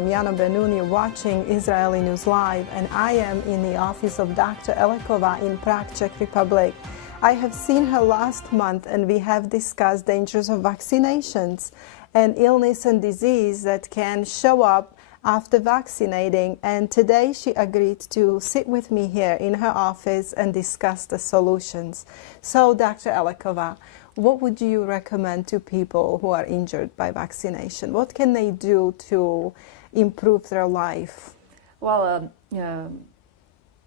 I'm Yana Benouni watching Israeli News Live, and I am in the office of Dr. Elekova in Prague, Czech Republic. I have seen her last month, and we have discussed dangers of vaccinations and illness and disease that can show up after vaccinating. And today she agreed to sit with me here in her office and discuss the solutions. So, Dr. Elekova, what would you recommend to people who are injured by vaccination? What can they do to improve their life? Well,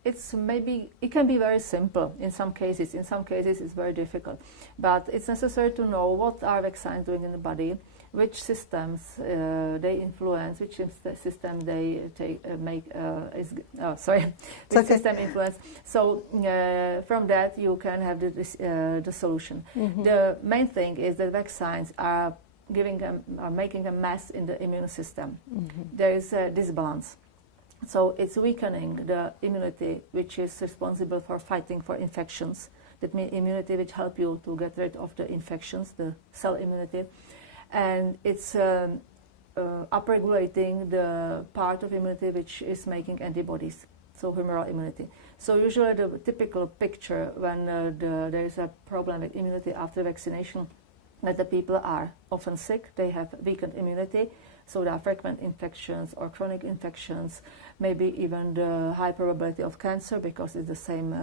it can be very simple in some cases. In some cases, it's very difficult. But it's necessary to know what are vaccines doing in the body, which systems they influence, which system they system influence. So from that you can have the solution. Mm-hmm. The main thing is that vaccines are making a mess in the immune system. Mm-hmm. There is a disbalance. So it's weakening the immunity, which is responsible for fighting for infections. That means immunity which help you to get rid of the infections, the cell immunity. And it's upregulating the part of immunity which is making antibodies, so humoral immunity. So usually the typical picture when there is a problem with immunity after vaccination, that the people are often sick, they have weakened immunity, so there are frequent infections or chronic infections, maybe even the high probability of cancer because it's the same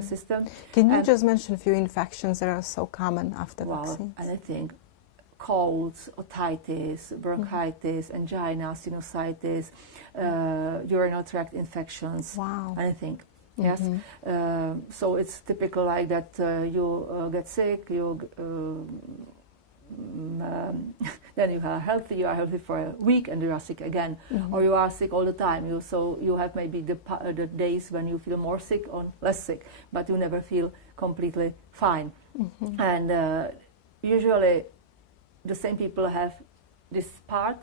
system. Can you just mention a few infections that are so common after vaccines? And I think colds, otitis, bronchitis, angina, sinusitis, urinary tract infections. Wow. Anything. Yes. So it's typical like that. You get sick. Then you are healthy. You are healthy for a week, and you are sick again, or you are sick all the time. So you have maybe the days when you feel more sick or less sick, but you never feel completely fine. And usually, the same people have this part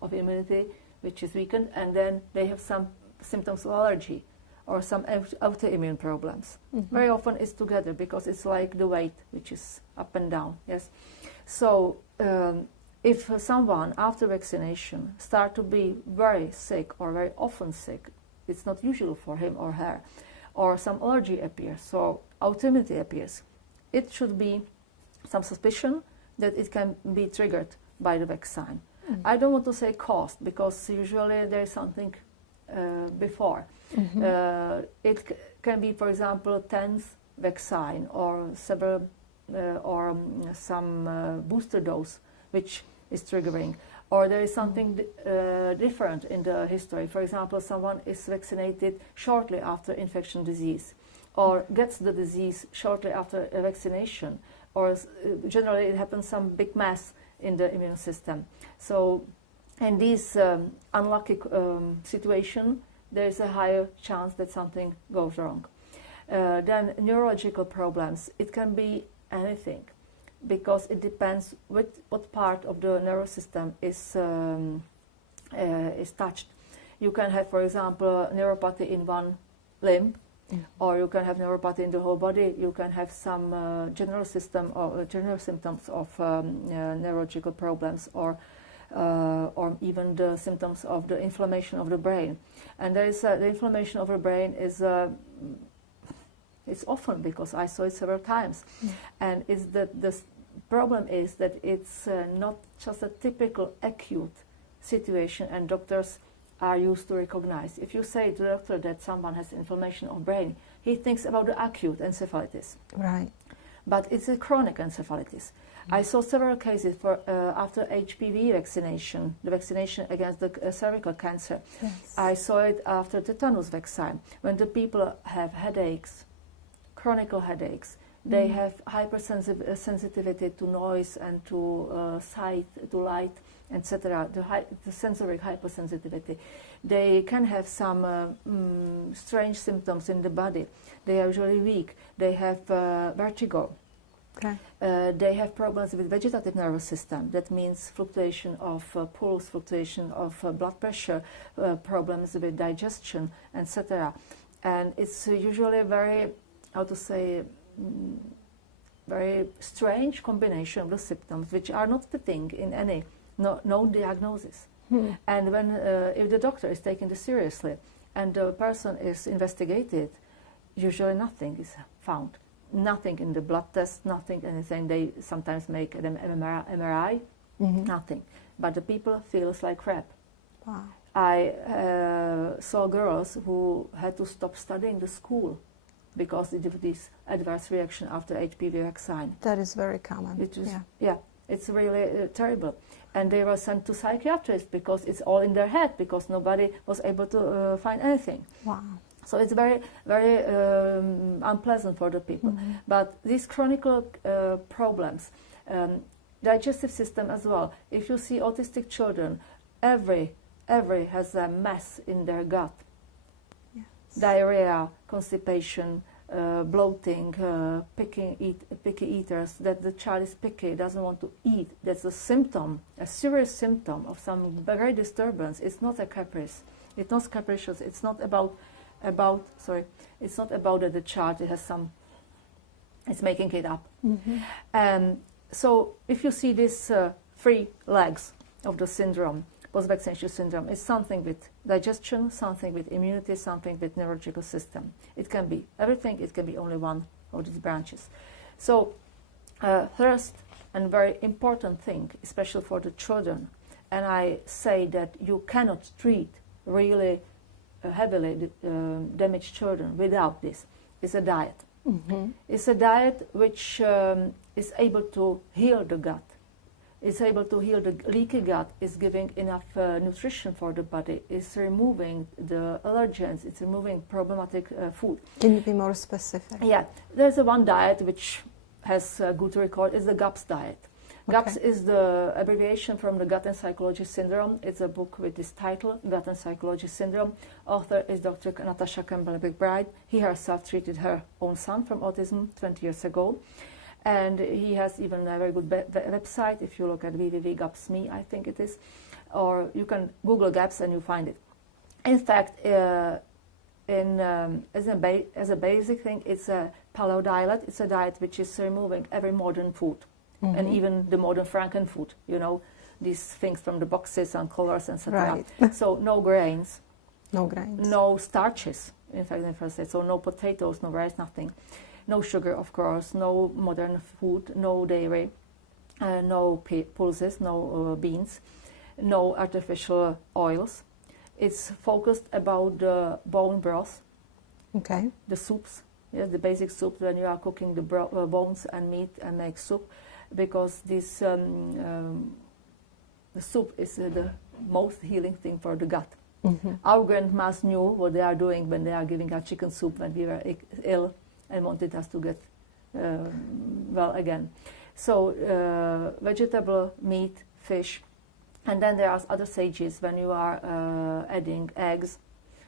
of immunity which is weakened, and then they have some symptoms of allergy or some autoimmune problems. Very often it's together because it's like the weight which is up and down. Yes. So if someone after vaccination start to be very sick or very often sick, it's not usual for him or her, or some allergy appears, so autoimmunity appears, it should be some suspicion that it can be triggered by the vaccine. I don't want to say caused because usually there is something before. It can be, for example, 10th vaccine or several or some booster dose which is triggering, or there is something different in the history. For example, someone is vaccinated shortly after infection disease, or gets the disease shortly after a vaccination, or generally it happens some big mass in the immune system. So in this unlucky situation, there is a higher chance that something goes wrong. Then neurological problems, it can be anything, because it depends what part of the nervous system is touched. You can have, for example, neuropathy in one limb, or you can have neuropathy in the whole body. You can have some general system or general symptoms of neurological problems, or even the symptoms of the inflammation of the brain. And there is the inflammation of the brain is it's often, because I saw it several times, and it's that the problem is that it's not just a typical acute situation, and doctors are used to recognize. If you say to the doctor that someone has inflammation of brain, he thinks about the acute encephalitis. Right. But it's a chronic encephalitis. I saw several cases for after HPV vaccination, the vaccination against the cervical cancer. Yes. I saw it after tetanus vaccine, when the people have headaches, chronic headaches. They have hypersensitivity to noise and to sight, to light, etc. The sensory hypersensitivity. They can have some strange symptoms in the body. They are usually weak. They have vertigo. Okay. They have problems with vegetative nervous system. That means fluctuation of pulse, fluctuation of blood pressure, problems with digestion, etc. And it's usually very, how to say, very strange combination of the symptoms which are not fitting in any no diagnosis. And when if the doctor is taking this seriously and the person is investigated, usually nothing is found. Nothing in the blood test, nothing, anything. They sometimes make an MRI, nothing. But the people feels like crap. Wow. I saw girls who had to stop studying the school because of this adverse reaction after HPV vaccine. That is very common. It is, yeah. it's really terrible. And they were sent to psychiatrists because it's all in their head, because nobody was able to find anything. Wow. So it's very, very unpleasant for the people. But these chronic problems, digestive system as well. If you see autistic children, every has a mess in their gut. Yes. Diarrhea, constipation, bloating, picky eaters, that the child is picky, doesn't want to eat. That's a symptom, a serious symptom of some very disturbance. It's not a caprice. It's not capricious. It's not it's not about that the child has some, it's making it up. So if you see these 3 legs of the syndrome, post-vaccination syndrome, it's something with digestion, something with immunity, something with neurological system. It can be everything, it can be only one of these branches. So first and very important thing, especially for the children, and I say that you cannot treat really heavily damaged children without this, is a diet. It's a diet which is able to heal the gut. It's able to heal the leaky gut, is giving enough nutrition for the body, it's removing the allergens, it's removing problematic food. Can you be more specific? Yeah, there's one diet which has a good record, is the GAPS diet. GAPS is the abbreviation from the Gut and Psychology Syndrome. It's a book with this title, Gut and Psychology Syndrome. Author is Dr. Natasha Campbell-McBride. He herself treated her own son from autism 20 years ago. And he has even a very good website. If you look at www.gaps.me, I think it is, or you can Google GAPS and you find it. In fact, as a basic thing, it's a paleo diet. It's a diet which is removing every modern food. And even the modern Frankenfood, you know, these things from the boxes and colors, etc. Right. So no grains. No grains. No starches, in fact, in the first place. So no potatoes, no rice, nothing. No sugar, of course, no modern food, no dairy, no pulses, no beans, no artificial oils. It's focused about the bone broth, the soups, the basic soup when you are cooking the bones and meat and make soup. Because this the soup is the most healing thing for the gut. Our grandmas knew what they are doing when they are giving us chicken soup when we were ill and wanted us to get well again. So vegetable, meat, fish, and then there are other stages when you are adding eggs,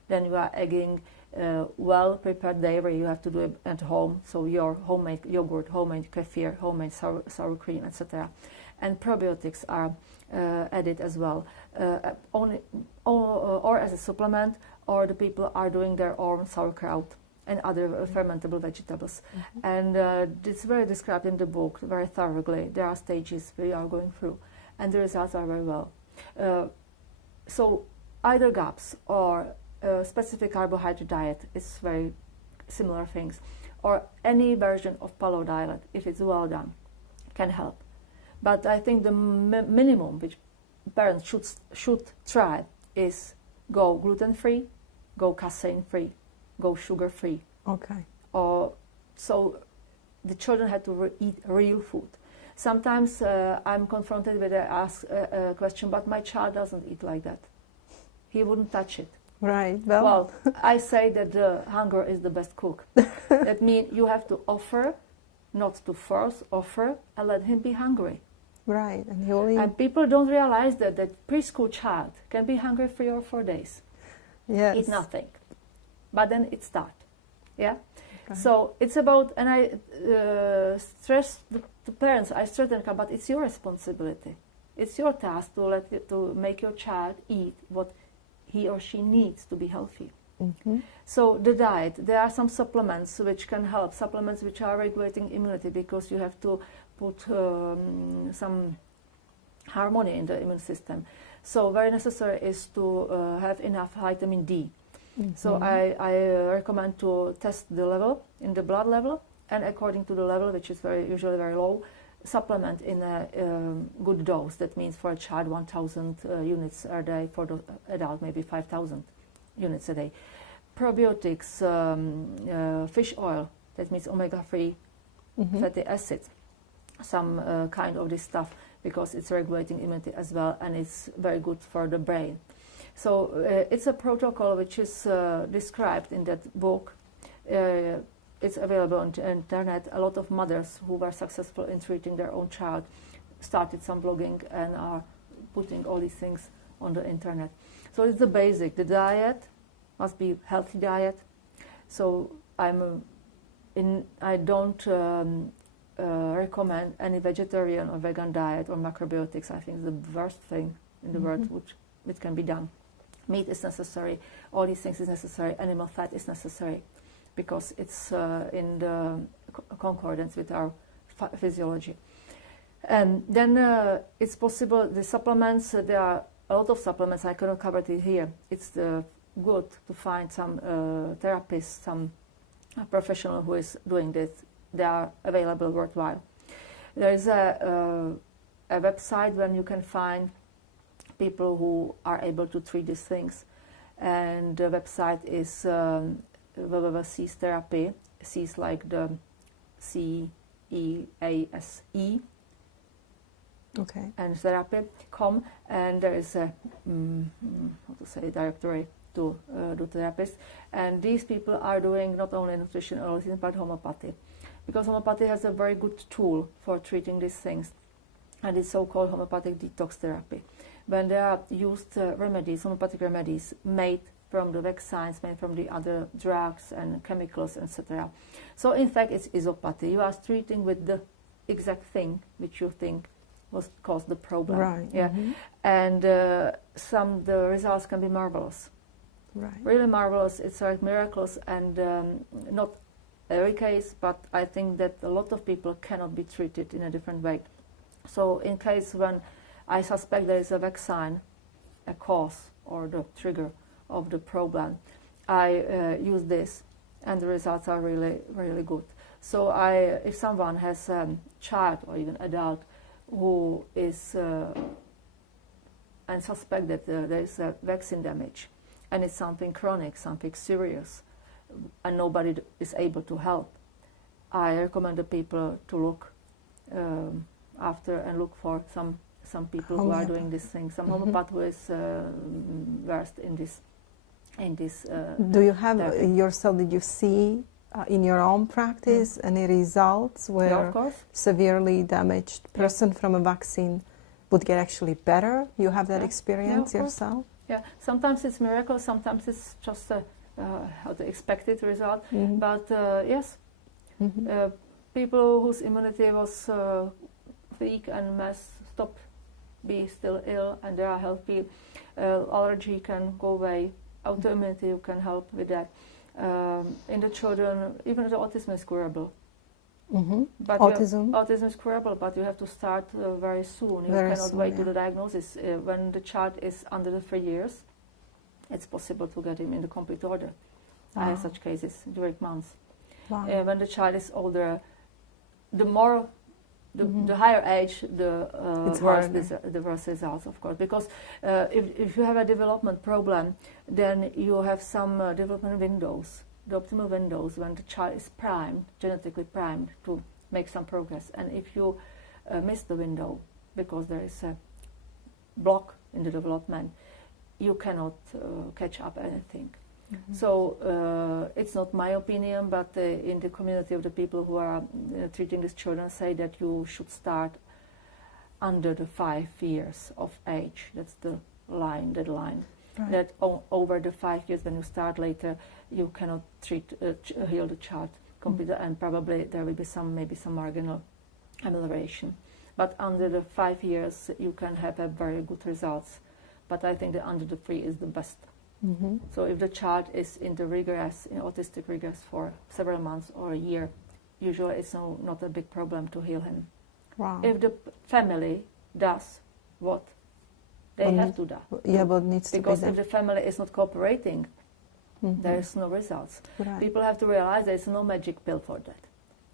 then you are adding well-prepared dairy. You have to do it at home, so your homemade yogurt, homemade kefir, homemade sour cream, etc. And probiotics are added as well, or as a supplement, or the people are doing their own sauerkraut and other fermentable vegetables. And it's very described in the book, very thoroughly. There are stages we are going through, and the results are very well. So either GAPS or specific carbohydrate diet is very similar things, or any version of paleo diet, if it's well done, can help. But I think the minimum which parents should try is go gluten-free, go casein-free, go sugar-free. Okay. Or so the children have to eat real food. Sometimes I'm confronted with a question, but my child doesn't eat like that. He wouldn't touch it. Right. Well, I say that hunger is the best cook. That means you have to offer, not to force, offer, and let him be hungry. Right. And he only... And people don't realize that preschool child can be hungry 3 or 4 days. Yes. Eat nothing. But then it starts. Yeah? Okay. So it's about, and I stress the parents, I stress them, but it's your responsibility. It's your task to make your child eat what he or she needs to be healthy. So the diet, there are some supplements which can help, supplements which are regulating immunity, because you have to put some harmony in the immune system. So very necessary is to have enough vitamin D. So I recommend to test the level in the blood level, and according to the level, which is usually very low, supplement in a good dose. That means for a child 1,000 units a day, for the adult maybe 5,000 units a day. Probiotics, fish oil, that means omega-3 fatty acids, some kind of this stuff, because it's regulating immunity as well, and it's very good for the brain. So it's a protocol which is described in that book. It's available on the internet. A lot of mothers who were successful in treating their own child started some blogging and are putting all these things on the internet. So it's the basic. The diet must be healthy diet. So I don't recommend any vegetarian or vegan diet or macrobiotics. I think it's the worst thing in the world which can be done. Meat is necessary. All these things is necessary. Animal fat is necessary, because it's in the concordance with our physiology. And then it's possible, the supplements, there are a lot of supplements, I cannot cover it here. It's good to find some therapist, some professional who is doing this. They are available worldwide. There is a website where you can find people who are able to treat these things. And the website is www.cease therapy. Cease like the CEASE. Okay. And therapy.com, and there is a directory to do therapists. And these people are doing not only nutrition but homeopathy, because homeopathy has a very good tool for treating these things, and it's so-called homeopathic detox therapy. When there are used remedies, homeopathic remedies made from the vaccines, made from the other drugs and chemicals, etc. So in fact, it's isopathy. You are treating with the exact thing which you think was caused the problem. Right. Yeah. And the results can be marvelous. Right. Really marvelous. It's like miracles, and not every case, but I think that a lot of people cannot be treated in a different way. So in case when I suspect there is a vaccine, a cause or the trigger of the problem, I use this, and the results are really, really good. So if someone has a child or even adult who is and suspect that there is a vaccine damage, and it's something chronic, something serious, and nobody is able to help, I recommend the people to look after and look for some people who are doing this thing, some homeopath who is versed in this. Do you have yourself? Did you see in your own practice any results where severely damaged person from a vaccine would get actually better? You have that experience yourself? Yeah, sometimes it's miracle, sometimes it's just the expected result. But yes, people whose immunity was weak and stop be still ill, and they are healthy. Allergy can go away. Autoimmunity, you can help with that. In the children, even the autism is curable. But autism is curable, but you have to start very soon. You cannot wait to the diagnosis. When the child is under the 3 years, it's possible to get him in the complete order. I have such cases during months. When the child is older, the higher age, the worse results, of course. Because if you have a development problem, then you have some development windows, the optimal windows, when the child is primed, genetically primed to make some progress. And if you miss the window because there is a block in the development, you cannot catch up anything. So it's not my opinion, but in the community of the people who are treating these children say that you should start under the 5 years of age. That's the deadline. Right. That over the 5 years, when you start later, you cannot heal the child completely, and probably there will be maybe some marginal amelioration. But under the 5 years, you can have a very good results. But I think that under the 3 is the best. So if the child is in autistic regress for several months or a year, usually it's not a big problem to heal him. If the family does what They have to do. Yeah, what needs to be done? Because if the family is not cooperating, there is no results. Right. People have to realize there is no magic pill for that.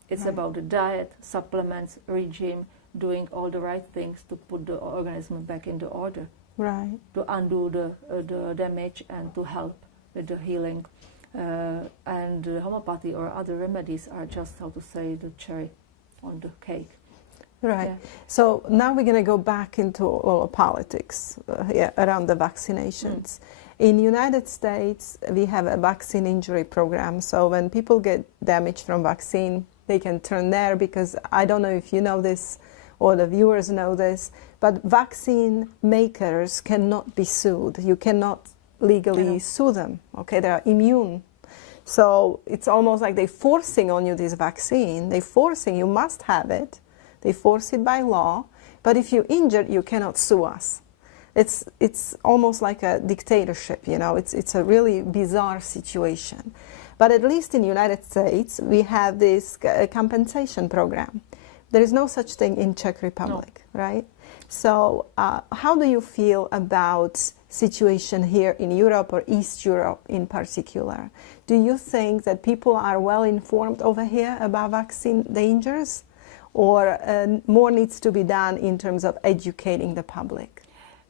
It's Right. about the diet, supplements, regime, doing all the right things to put the organism back into order, Right. to undo the damage and to help with the healing. And homeopathy or other remedies are just, how to say, the cherry on the cake. Right. Yeah. So now we're going to go back into all politics around the vaccinations. In United States, we have a vaccine injury program. So when people get damaged from vaccine, they can turn there, because I don't know if you know this or the viewers know this, but vaccine makers cannot be sued. You cannot legally sue them. Okay, they are immune. So it's almost like they're forcing on you this vaccine. They're forcing, you must have it. They force it by law. But if you're injured, you cannot sue us. It's almost like a dictatorship, you know. It's a really bizarre situation. But at least in the United States, we have this compensation program. There is no such thing in Czech Republic, right? So how do you feel about situation here in Europe or East Europe in particular? Do you think that people are well informed over here about vaccine dangers, or more needs to be done in terms of educating the public?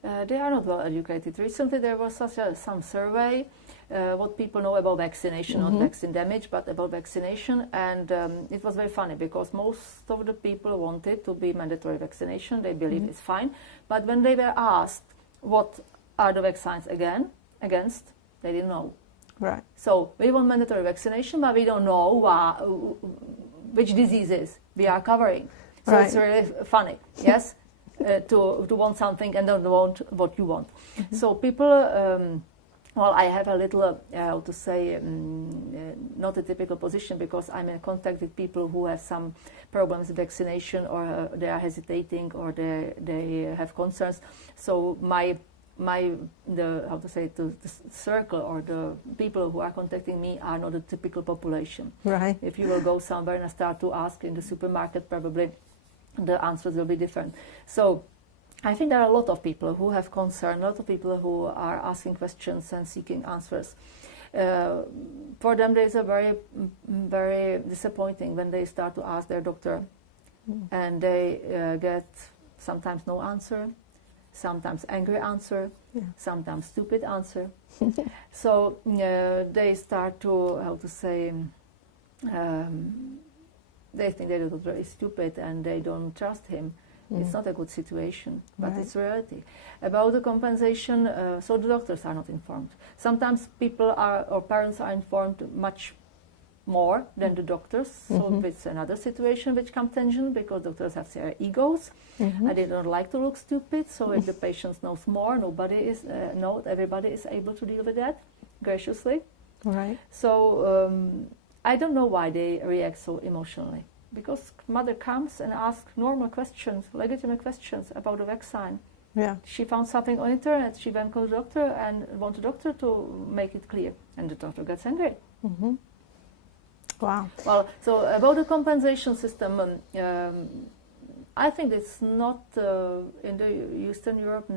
They are not well educated. Recently there was some survey what people know about vaccination, not vaccine damage, but about vaccination, and it was very funny because most of the people wanted to be mandatory vaccination. They believe it's fine, but when they were asked what are the vaccines against, they didn't know. Right. So we want mandatory vaccination, but we don't know which diseases we are covering. So it's really funny, yes, to want something and don't want what you want. So people, well, I have a little, how to say, not a typical position, because I'm in contact with people who have some problems with vaccination, or they are hesitating, or they have concerns. So the circle or the people who are contacting me are not a typical population. Right. If you will go somewhere and start to ask in the supermarket, probably the answers will be different. So I think there are a lot of people who have concern, a lot of people who are asking questions and seeking answers. For them, there is a very, very disappointing when they start to ask their doctor, and they get sometimes no answer, sometimes angry answer, sometimes stupid answer. So they start to, how to say, they think the doctor is stupid and they don't trust him. It's not a good situation, but it's reality. About the compensation, so the doctors are not informed. Sometimes people are, or parents are informed much more than the doctors. So it's another situation which comes tension, because doctors have their egos and they don't like to look stupid. So if the patient knows more, not everybody is able to deal with that graciously. Right. So I don't know why they react so emotionally. Because mother comes and asks normal questions, legitimate questions about the vaccine. Yeah. She found something on internet. She went to the doctor and want the doctor to make it clear, and the doctor gets angry. Wow. Well, so about the compensation system, I think it's not in the Eastern Europe,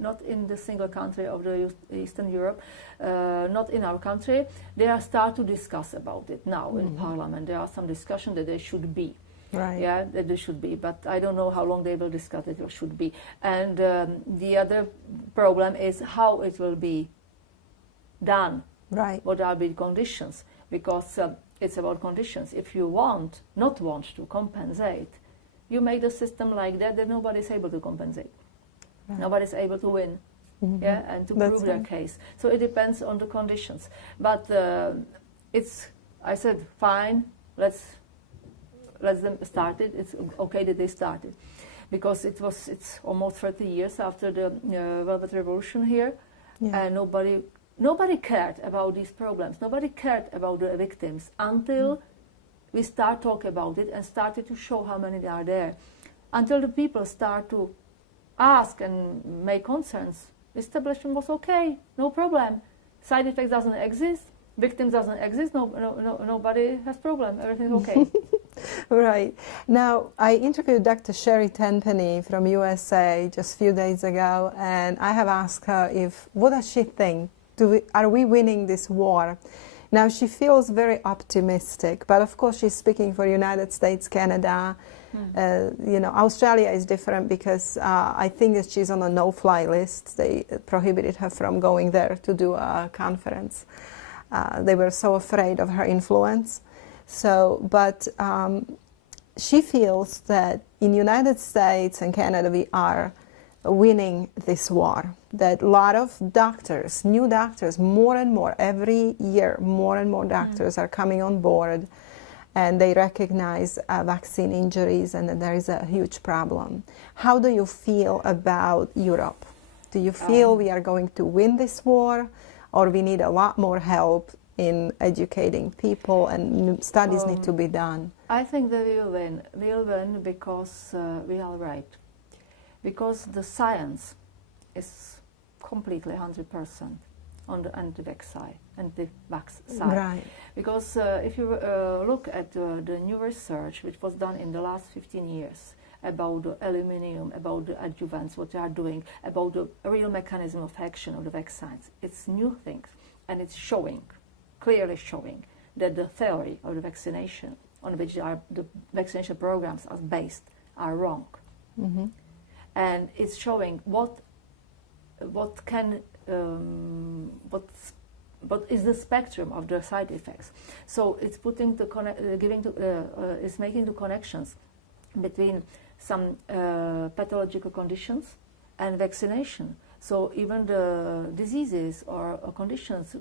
not in the single country of the Eastern Europe, not in our country. They are start to discuss about it now in Parliament. There are some discussion that they should be. Right. Yeah, that they should be, but I don't know how long they will discuss it or should be. And the other problem is how it will be done. Right. What are the conditions? Because it's about conditions. If you not want to compensate, you make the system like that nobody is able to compensate. Right. Nobody is able to win, and to prove their case. So it depends on the conditions. But I said, fine, let's them start it. It's okay that they started, because it's almost 30 years after the Velvet Revolution here, and nobody cared about these problems. Nobody cared about the victims until we start talking about it and started to show how many are there. Until the people start to ask and make concerns, establishment was okay, no problem. Side effects doesn't exist. victims doesn't exist, nobody has problem, everything's okay. Right. Now, I interviewed Dr. Sherry Tenpenny from USA just a few days ago, and I have asked her what does she think? Are we winning this war? Now, she feels very optimistic, but of course she's speaking for United States, Canada. Australia is different because I think that she's on a no-fly list. They prohibited her from going there to do a conference. They were so afraid of her influence. But she feels that in United States and Canada we are winning this war. That a lot of doctors, new doctors, more and more, every year, more and more doctors are coming on board, and they recognize vaccine injuries and that there is a huge problem. How do you feel about Europe? Do you feel we are going to win this war, or we need a lot more help in educating people and studies need to be done? I think they will win. We'll win because we are right. Because the science is completely 100% on the anti-vax side. Right. Because if you look at the new research which was done in the last 15 years about the aluminium, about the adjuvants, what they are doing, about the real mechanism of action of the vaccines, it's new things, and it's clearly showing that the theory of the vaccination on which the vaccination programs are based are wrong. Mm-hmm. And it's showing what is the spectrum of the side effects. So it's putting it's making the connections between some pathological conditions and vaccination. So even the diseases or conditions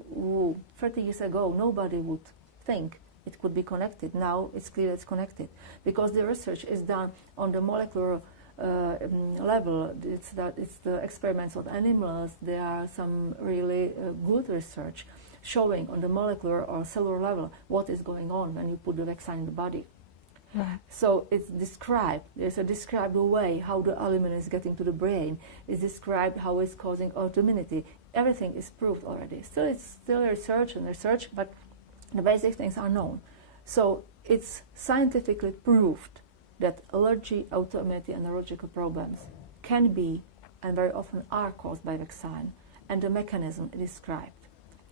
30 years ago nobody would think it could be connected. Now it's clear it's connected because the research is done on the molecular level. It's the experiments on animals. There are some really good research showing on the molecular or cellular level what is going on when you put the vaccine in the body. Right. So it's described. There's a described way how the aluminum is getting to the brain. It's described how it's causing autoimmunity. Everything is proved already. It's still research, but the basic things are known. So it's scientifically proved that allergy, autoimmunity, and neurological problems can be and very often are caused by vaccine, and the mechanism is described.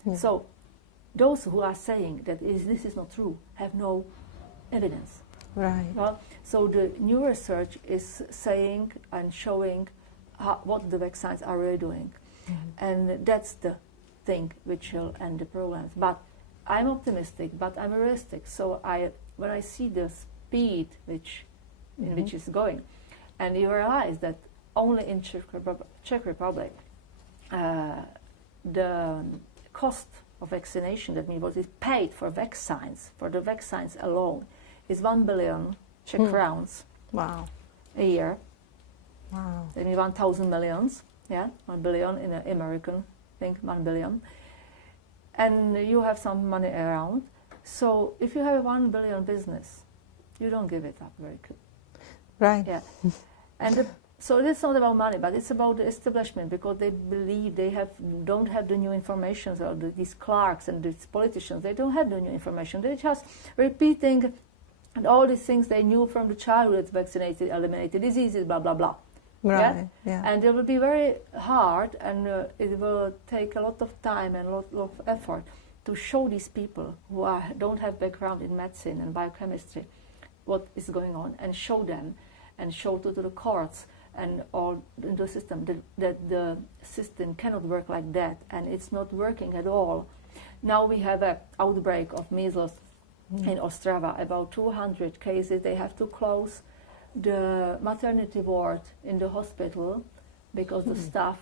Yeah. So those who are saying that this is not true have no evidence. Right. Well, so the new research is saying and showing what the vaccines are really doing. Mm-hmm. And that's the thing which will end the problems. But I'm optimistic, but I'm realistic. So when I see the speed which is going, and you realize that only in Czech Republic the cost of vaccination, that means what is paid for vaccines, for the vaccines alone, is 1 billion Czech crowns. Wow. A year. Wow. That means 1,000 millions. Yeah, 1 billion in an American thing, 1 billion. And you have some money around. So if you have a 1 billion business, you don't give it up very quick. Right. Yeah. And so it's not about money, but it's about the establishment, because they believe they don't have the new information. So these clerks and these politicians, they don't have the new information. They're just repeating and all these things they knew from the childhood: vaccinated, eliminated diseases, blah, blah, blah. Right. Yeah? Yeah. And it will be very hard, and it will take a lot of time and a lot of effort to show these people who don't have background in medicine and biochemistry what is going on, and show them, and show to the courts and all in the system that the system cannot work like that, and it's not working at all. Now we have an outbreak of measles in Ostrava, about 200 cases. They have to close the maternity ward in the hospital because the staff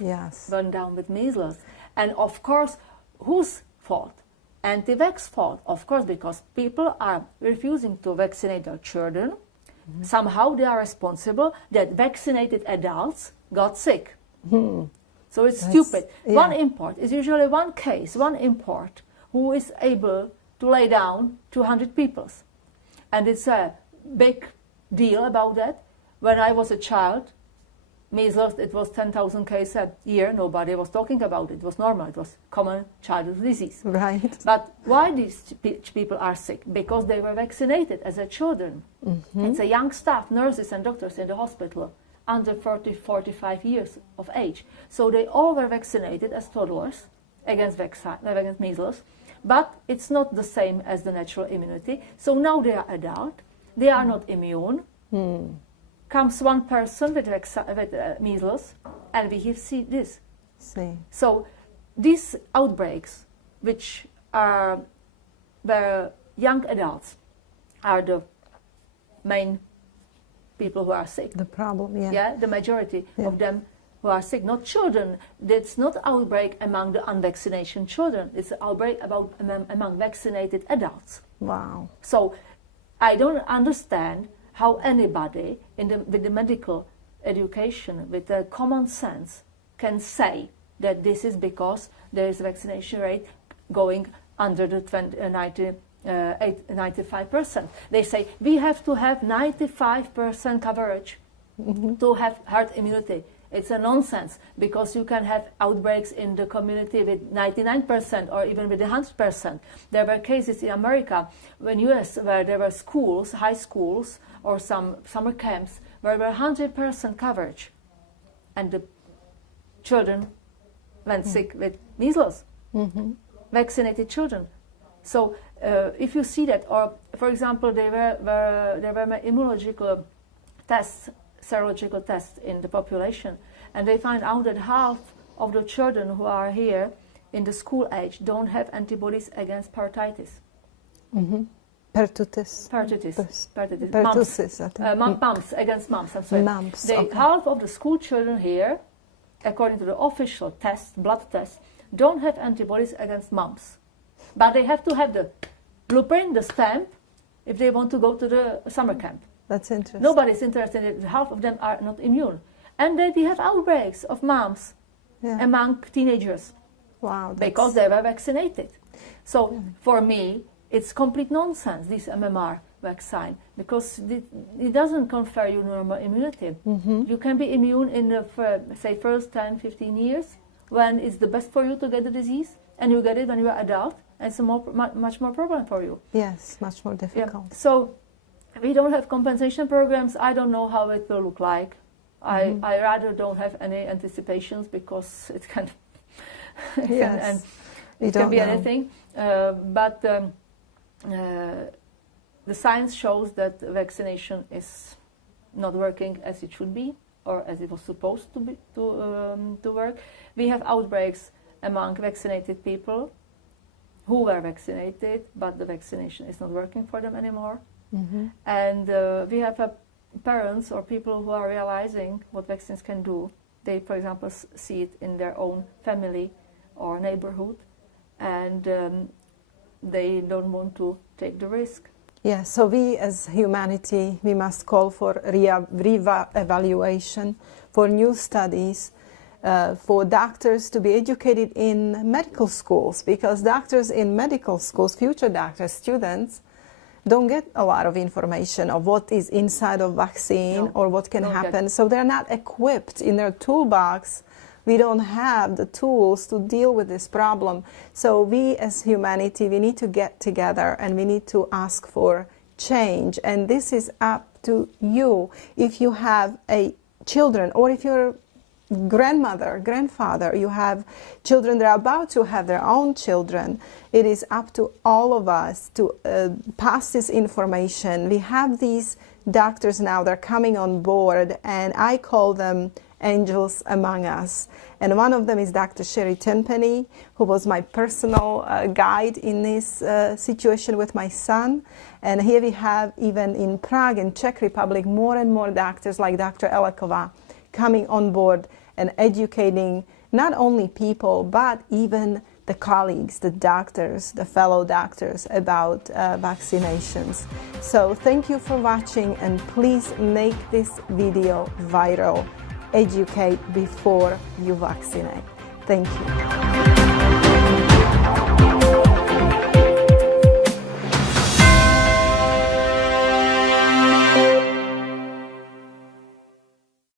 went down with measles. And of course, whose fault? Anti-vax fault, of course, because people are refusing to vaccinate their children. Mm-hmm. Somehow they are responsible that vaccinated adults got sick. Mm-hmm. So it's stupid. Yeah. One import is usually one case, one import, who is able to lay down 200 people. And it's a big deal about that. When I was a child, Measles, it was 10,000 cases a year. Nobody was talking about it. It was normal. It was common childhood disease. Right. But why these people are sick? Because they were vaccinated as a children. It's a young staff, nurses and doctors in the hospital, under 40, 45 years of age. So they all were vaccinated as toddlers against measles. But it's not the same as the natural immunity. So now they are adult. They are not immune. Comes one person with measles, and we see this. So these outbreaks, which are where young adults are the main people who are sick. The problem, yeah. Yeah, the majority of them who are sick, not children. It's not outbreak among the unvaccinated children. It's an outbreak among vaccinated adults. Wow. So I don't understand how anybody with the medical education, with the common sense, can say that this is because there is a vaccination rate going under the 95%. They say we have to have 95% coverage to have herd immunity. It's a nonsense, because you can have outbreaks in the community with 99% or even with 100%. There were cases in America, in US, where there were schools, high schools, or some summer camps, where there were 100% coverage. And the children went sick with measles, vaccinated children. So if you see that, or for example, there were immunological tests, serological tests in the population, and they find out that half of the children who are here in the school age don't have antibodies against pertussis. Pertussis. Pertussis. Mumps, against mumps. I'm sorry. Mumps, Half of the school children here, according to the official test, blood test, don't have antibodies against mumps. But they have to have the blueprint, the stamp, if they want to go to the summer camp. That's interesting. Nobody's interested in it. Half of them are not immune. And then we have outbreaks of mumps among teenagers. Wow. Because they were vaccinated. So for me, it's complete nonsense, this MMR vaccine, because it doesn't confer you normal immunity. You can be immune in the first 10, 15 years, when it's the best for you to get the disease, and you get it when you are adult, and it's much more problem for you. Yes, much more difficult. Yeah. So we don't have compensation programs. I don't know how it will look like. I rather don't have any anticipations, because it can yes. it can be anything. But the science shows that vaccination is not working as it should be, or as it was supposed to work. We have outbreaks among vaccinated people who were vaccinated, but the vaccination is not working for them anymore. And we have parents or people who are realizing what vaccines can do. They, for example, see it in their own family or neighborhood, and they don't want to take the risk. Yeah, so we as humanity, we must call for re-evaluation, for new studies, for doctors to be educated in medical schools, because doctors in medical schools, future doctors, students, don't get a lot of information of what is inside of vaccine or what can happen. So they're not equipped in their toolbox. We don't have the tools to deal with this problem. So we as humanity, we need to get together and we need to ask for change. And this is up to you. If you have children, or if you're grandmother, grandfather, you have children that are about to have their own children, it is up to all of us to pass this information. We have these doctors now, they're coming on board, and I call them angels among us. And one of them is Dr. Sherry Tenpenny, who was my personal guide in this situation with my son. And here we have, even in Prague, in Czech Republic, more and more doctors like Dr. Elekova coming on board and educating not only people, but even the colleagues, the doctors, the fellow doctors about vaccinations. So thank you for watching, and please make this video viral. Educate before you vaccinate. Thank you.